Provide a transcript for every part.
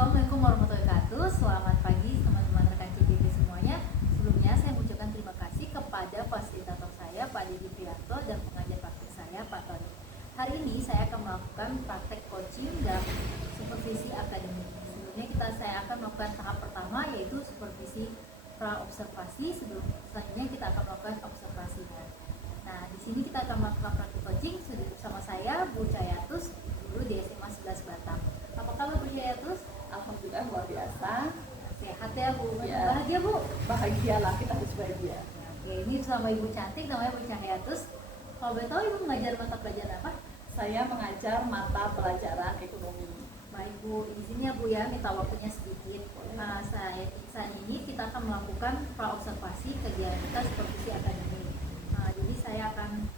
Assalamualaikum warahmatullahi wabarakatuh. Selamat pagi teman-teman rekan CGV semuanya. Sebelumnya saya mengucapkan terima kasih kepada fasilitator saya Pak Didi Prianto dan pengajar praktik saya Pak Tony. Hari ini saya akan melakukan praktek coaching dan supervisi akademik. Sebelumnya saya akan melakukan tahap pertama yaitu supervisi pra-observasi. Selanjutnya kita akan melakukan observasinya. Nah, di sini kita akan melakukan praktik coaching sudah bersama saya Bu Cayatus, guru di SMA 11 Batam. Apa kabar Bu Cayatus? Alhamdulillah luar biasa. Sehat ya Bu? Ya. Bahagia Bu? Bahagialah, kita harus bahagia. Oke, ini sama Ibu cantik namanya Bu Cayatus. Kalau boleh tahu Ibu mengajar mata pelajaran apa? Saya mengajar mata pelajaran ekonomi. Baik Bu, izinnya Bu ya, minta waktunya sedikit. Saat ini kita akan melakukan pra-observasi kegiatan kita supervisi akademik. Jadi saya akan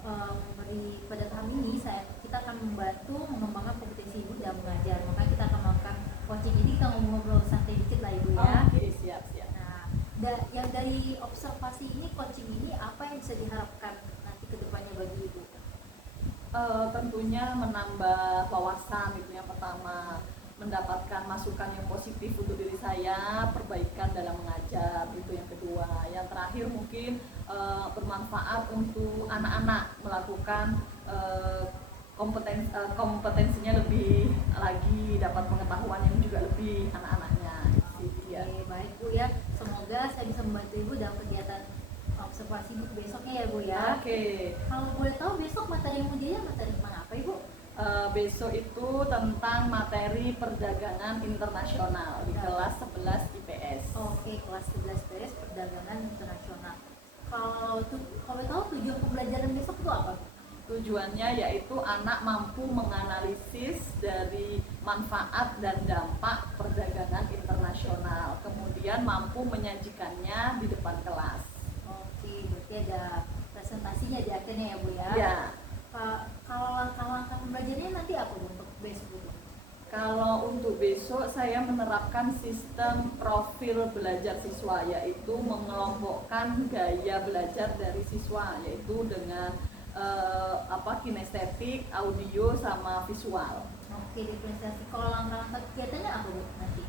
memberi pada tahap ini kita akan membantu mengembangkan kompetensi Ibu dalam mengajar. Maka kita akan melakukan coaching. Jadi kita ngobrol santai dikit lah Ibu ya. Oke, siap. Nah, yang dari observasi ini, coaching ini apa yang bisa diharapkan nanti ke depannya bagi Ibu? Tentunya menambah wawasan itu yang pertama, mendapatkan masukan yang positif untuk diri saya, perbaikan dalam mengajar itu yang kedua. Yang terakhir mungkin bermanfaat untuk anak-anak melakukan kompetensinya lebih lagi, dapat pengetahuan yang juga lebih anak-anaknya. Ya. Oke, baik Bu ya. Semoga saya bisa membantu Ibu dalam kegiatan observasi Ibu besoknya ya Bu ya. Oke. Kalau boleh tahu besok materi yang mau diajar materi mana apa Ibu? Besok itu tentang materi perdagangan internasional di kelas 11 IPS. Oke, kelas 11 IPS perdagangan internasional. Kalau boleh tahu tujuan pembelajaran besok itu apa? Tujuannya yaitu anak mampu menganalisis dari manfaat dan dampak perdagangan internasional, kemudian mampu menyajikannya di depan kelas. Oke, berarti ada presentasinya di akhirnya ya Bu ya? Ya. Kalau langkah-langkah pembelajarannya nanti apa Bu untuk besok Bu? Kalau untuk besok saya menerapkan sistem profil belajar siswa, yaitu mengelompokkan gaya belajar dari siswa, yaitu dengan kinestetik, audio, sama visual. Oke, diferensiasi. Kalau langkah-langkah kegiatannya apa Bu nanti?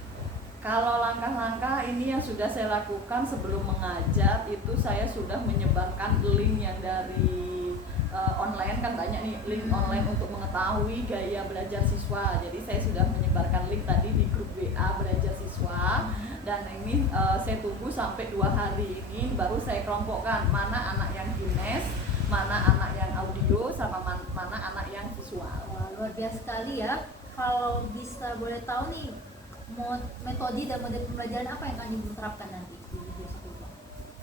Kalau langkah-langkah ini yang sudah saya lakukan sebelum mengajar, itu saya sudah menyebarkan link yang dari online, kan banyak nih link online untuk mengetahui gaya belajar siswa. Jadi saya sudah menyebarkan link tadi di grup WA belajar siswa, dan ini saya tunggu sampai 2 hari ini baru saya kelompokkan mana anak yang kines, mana anak yang audio, sama mana anak yang visual. Wah, luar biasa sekali ya. Kalau bisa boleh tahu nih, metode dan model pembelajaran apa yang akan Ibu terapkan nanti di besok itu?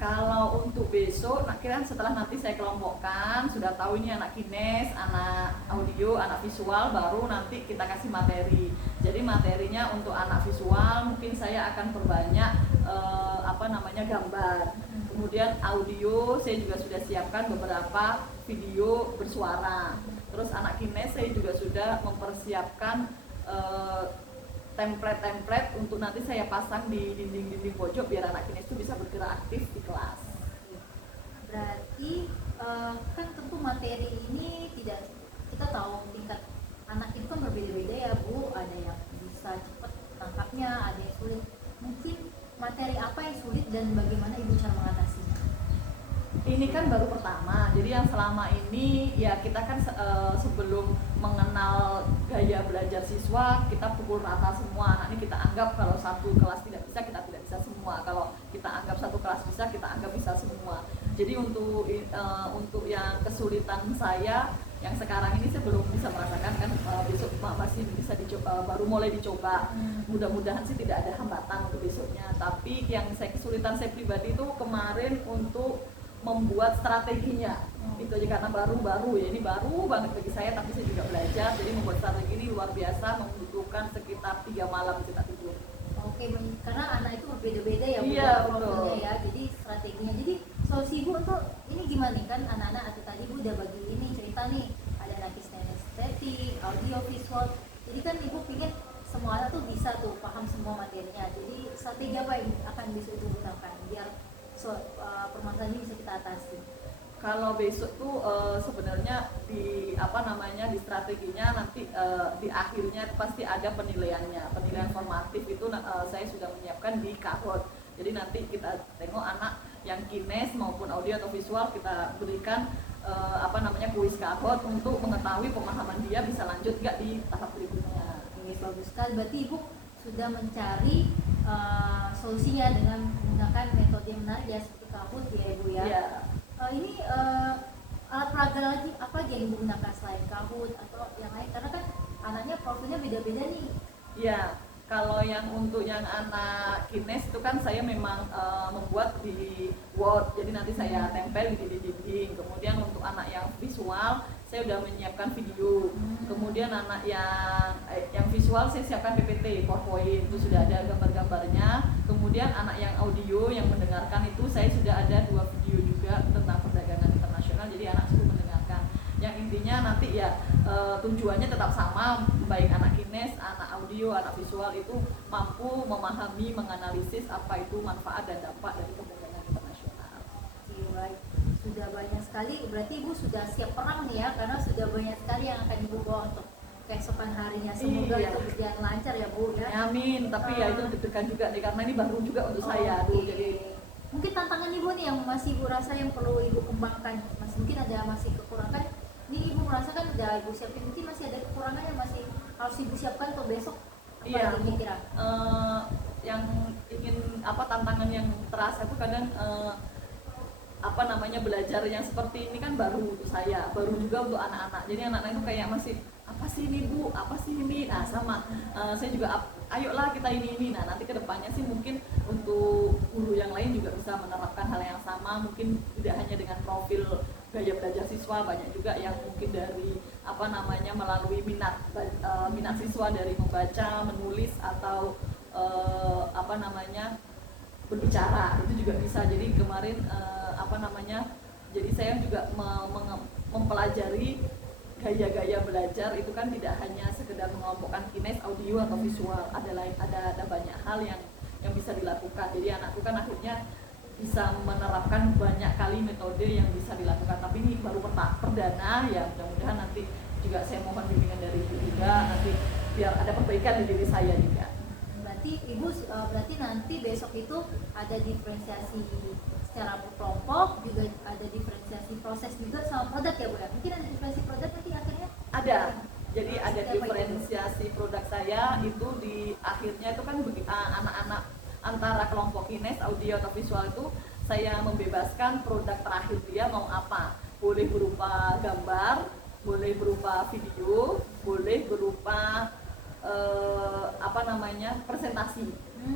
Kalau untuk besok, setelah nanti saya kelompokkan, sudah tahu ini anak kines, anak audio, anak visual, baru nanti kita kasih materi. Jadi materinya untuk anak visual mungkin saya akan perbanyak gambar. Kemudian audio saya juga sudah siapkan beberapa video bersuara. Terus anak kines saya juga sudah mempersiapkan template untuk nanti saya pasang di dinding-dinding pojok biar anak kines itu bisa bergerak aktif di kelas. Berarti kan tentu materi ini tidak, kita tahu tingkat anak itu kan berbeda-beda ya Bu. Ada yang bisa cepat tangkapnya, ada yang sulit. Mungkin materi apa yang sulit dan bagaimana Ibu cara mengatasinya? Ini kan baru pertama, jadi yang selama ini ya kita kan sebelum mengenal gaya belajar siswa, kita pukul rata semua. Nah, ini kita anggap kalau satu kelas tidak bisa, kita tidak bisa semua. Kalau kita anggap satu kelas bisa, kita anggap bisa semua. Jadi untuk yang kesulitan saya yang sekarang ini saya belum bisa merasakan, kan besok masih bisa dicoba, baru mulai dicoba. Mudah-mudahan sih tidak ada hambatan untuk besoknya. Tapi yang kesulitan saya pribadi itu kemarin untuk membuat strateginya. Itu aja, karena baru-baru ya, ini baru banget bagi saya, tapi saya juga belajar. Jadi membuat strategi ini luar biasa, membutuhkan sekitar 3 malam kita tidur. Oke, karena anak itu berbeda-beda ya Bu, iya, profilnya ya. Jadi strateginya, jadi solusi Ibu untuk ini gimana nih, kan anak-anak atau tadi Ibu udah bagi ini cerita nih, ada anak kinestetik, audio, visual. Jadi kan Ibu pingin semua anak tuh bisa tuh paham semua materinya. Jadi strategi apa yang akan bisa Ibu gunakan biar permasalahan ini bisa kita atasi? Kalau besok tuh sebenarnya di apa namanya di strateginya nanti di akhirnya pasti ada penilaiannya. Penilaian formatif itu saya sudah menyiapkan di Kahoot. Jadi nanti kita tengok anak yang kines maupun audio atau visual, kita berikan apa namanya kuis Kahoot untuk mengetahui pemahaman dia bisa lanjut nggak di tahap berikutnya. Ini bagus sekali. Berarti Ibu sudah mencari solusinya dengan menggunakan metode yang menarik ya seperti Kahoot ya Ibu ya. Iya. Ini alat peraga lagi apa aja yang Ibu gunakan selain Kahoot atau yang lain? Karena kan anaknya profilnya beda-beda nih. Iya. Kalau yang untuk yang anak kines itu kan saya memang membuat di Word, jadi nanti saya tempel di dinding. Kemudian untuk anak yang visual saya sudah menyiapkan video. Kemudian anak yang visual saya siapkan PPT, PowerPoint, itu sudah ada gambar-gambarnya. Kemudian anak yang audio yang mendengarkan itu saya sudah ada 2 video juga tentang perdagangan internasional, jadi anak suruh mendengarkan. Yang intinya nanti ya tujuannya tetap sama, baik anak kines, anak audio, anak visual itu mampu memahami, menganalisis apa itu manfaat dan dampak dari perdagangan internasional. Oke, baik. Sudah banyak sekali, berarti Ibu sudah siap perang nih ya, karena sudah banyak sekali yang akan Ibu bawa untuk keesokan harinya. Semoga Iya. itu berjalan lancar ya Bu ya. Amin, tapi ya itu deg-degan juga nih karena ini baru juga untuk saya tuh, Oke. jadi Mungkin tantangan Ibu nih yang masih Ibu rasa yang perlu Ibu kembangkan, mungkin ada masih kekurangan. Ini Ibu merasakan udah Ibu siapin, mungkin masih ada kekurangan yang masih harus Ibu siapkan untuk besok. Apa iya. lagi kira? Yang ingin apa tantangan yang terasa itu kadang apa namanya belajar yang seperti ini kan baru untuk saya, baru juga untuk anak-anak. Jadi anak-anak itu kayak masih apa sih ini Bu, apa sih ini, nah sama saya juga ayolah kita ini. Nah nanti kedepannya sih mungkin untuk guru yang lain juga bisa menerapkan hal yang sama, mungkin tidak hanya dengan profil gaya belajar siswa, banyak juga yang mungkin dari apa namanya melalui minat siswa dari membaca, menulis atau apa namanya berbicara, itu juga bisa. Jadi kemarin apa namanya, jadi saya juga mempelajari gaya-gaya belajar itu kan tidak hanya sekedar mengelompokkan kines, audio atau visual, ada banyak hal yang bisa dilakukan. Jadi anakku kan akhirnya bisa menerapkan banyak kali metode yang bisa dilakukan, tapi ini baru perdana ya, mudah-mudahan nanti juga saya mohon bimbingan dari Ibu juga nanti biar ada perbaikan di diri saya juga. Berarti Ibu berarti nanti besok itu ada diferensiasi secara kelompok, juga ada diferensiasi proses juga sama produk ya Bu ya? Mungkin ada diferensiasi produk nanti akhirnya? Ada, jadi ada Seperti apa itu? diferensiasi produk saya itu di akhirnya itu kan anak-anak antara kelompok kines, audio atau visual itu saya membebaskan produk terakhir dia mau apa, boleh berupa gambar, boleh berupa video, boleh berupa apa namanya presentasi.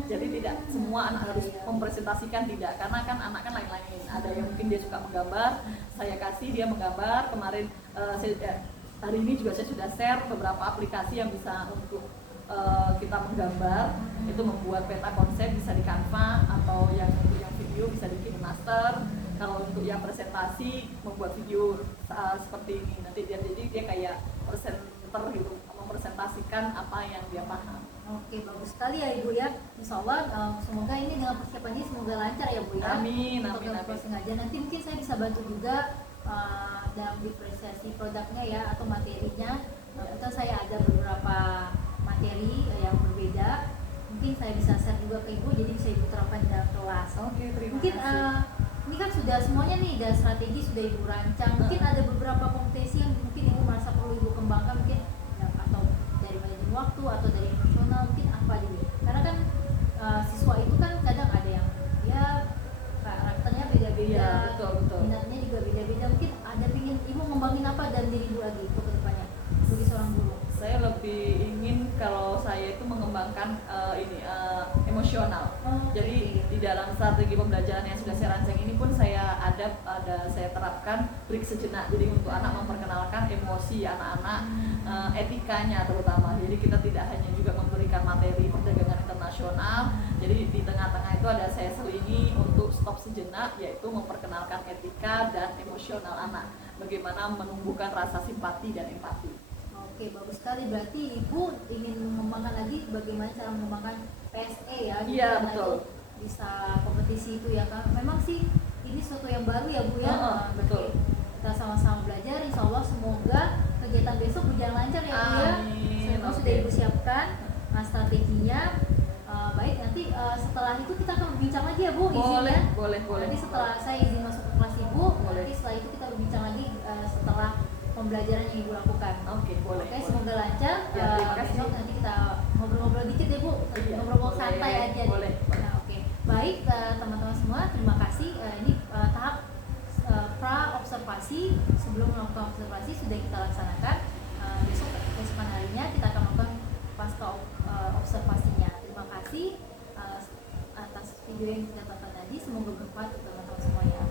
Jadi tidak semua anak harus mempresentasikan, tidak, karena kan anak kan lain-lain. Ada yang mungkin dia suka menggambar, saya kasih dia menggambar. Kemarin hari ini juga saya sudah share beberapa aplikasi yang bisa untuk kita menggambar, itu membuat peta konsep bisa di Canva, atau yang untuk yang video bisa di KineMaster. Kalau untuk yang presentasi membuat video seperti ini, nanti jadi dia kayak presenter gitu, mempresentasikan apa yang dia paham. Oke, bagus sekali ya Ibu ya. Insya Allah semoga ini dengan persiapan ini semoga lancar ya Bu ya. Amin, Untuk amin, yang amin. sengaja nanti mungkin saya bisa bantu juga dalam diferensiasi produknya ya atau materinya. Atau saya ada beberapa materi yang berbeda. Mungkin saya bisa share juga ke Ibu, jadi bisa Ibu terapkan dalam kelas. Oke, terima Mungkin kasih. ini kan sudah semuanya nih, dan strategi sudah Ibu rancang. Mungkin ada beberapa kompetensi yang mungkin Ibu merasa perlu Ibu kembangkan, mungkin ya, atau dari manajemen waktu atau dari emosional, mungkin apa dulu? Karena kan siswa itu kan kadang ada yang ya karakternya beda-beda, Iya, betul. minatnya juga beda-beda. Mungkin ada pingin Ibu ngembangin apa dan diri Ibu lagi untuk kedepannya sebagai seorang guru? Saya lebih ingin kalau saya itu mengembangkan emosional. Jadi di dalam strategi pembelajaran yang sudah saya rancang ini pun saya saya terapkan break sejenak. Jadi untuk anak memperkenalkan emosi anak-anak, etikanya terutama. Jadi kita tidak hanya juga memberikan materi perdagangan internasional. Jadi di tengah-tengah itu ada saya selingi untuk stop sejenak, yaitu memperkenalkan etika dan emosional anak. Bagaimana menumbuhkan rasa simpati dan empati. Oke, bagus sekali. Berarti Ibu ingin mengembangkan lagi bagaimana cara mengembangkan PSE ya? Iya, Karena betul. itu bisa kompetisi itu ya kan. Memang sih ini sesuatu yang baru ya Bu ya. Betul. kita sama-sama belajar. Insya Allah semoga kegiatan besok berjalan lancar ya Bu ya. Amin. Semua Oke. sudah Ibu siapkan strateginya. Baik, nanti setelah itu kita akan berbincang lagi ya Bu, izin ya. Boleh. Nanti setelah saya izin masuk ke kelas Ibu, Boleh. nanti setelah itu kita berbincang lagi setelah pembelajaran yang Ibu lakukan. Oke, boleh. Oke, semoga lancar. Ya, terima kasih. Besok nanti kita ngobrol-ngobrol dikit ya Bu, Iya, ngobrol-ngobrol boleh. santai aja. Boleh. Nah, oke. Baik, teman-teman semua, terima kasih. Ini tahap pra observasi. Sebelum melakukan observasi sudah kita laksanakan. Besokan harinya kita akan melakukan pasca observasinya. Terima kasih atas video yang kita tonton tadi. Semoga bermanfaat untuk teman-teman semuanya.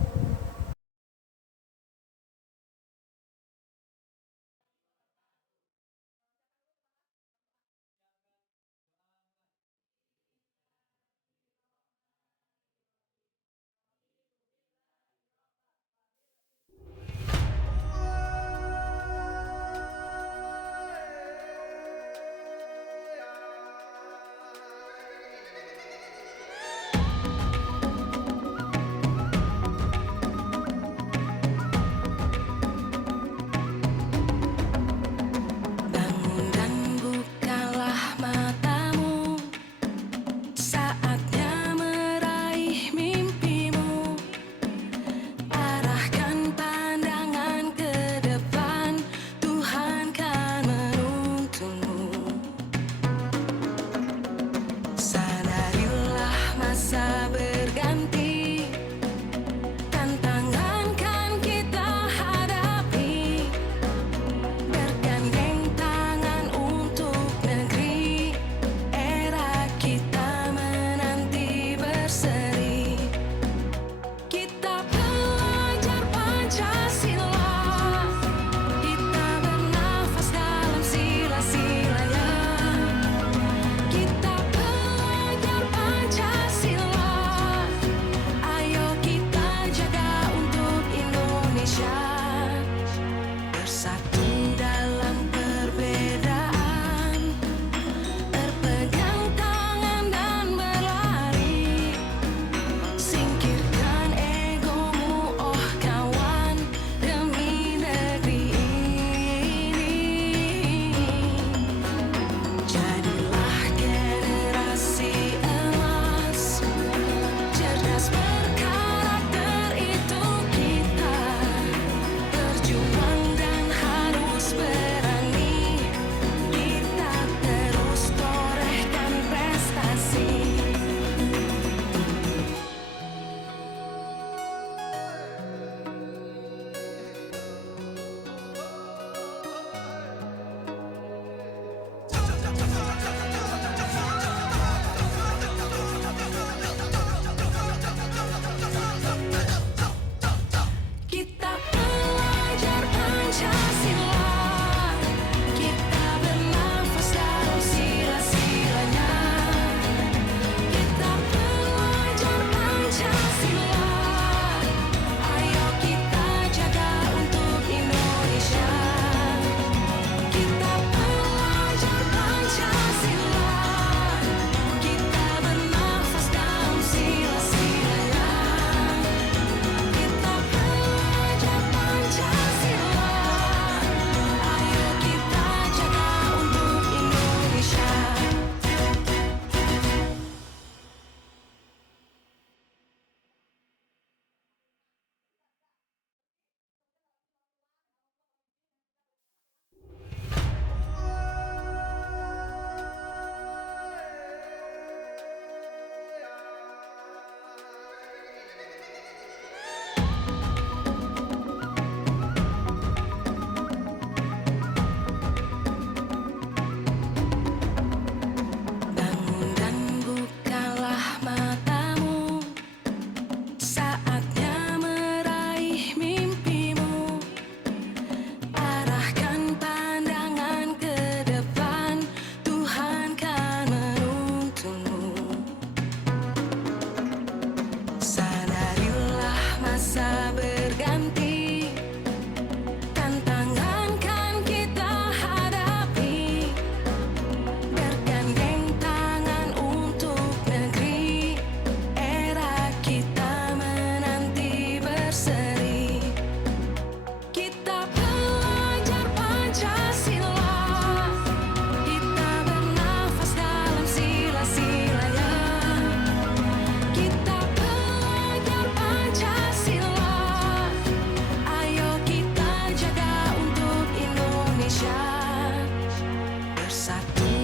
bersatu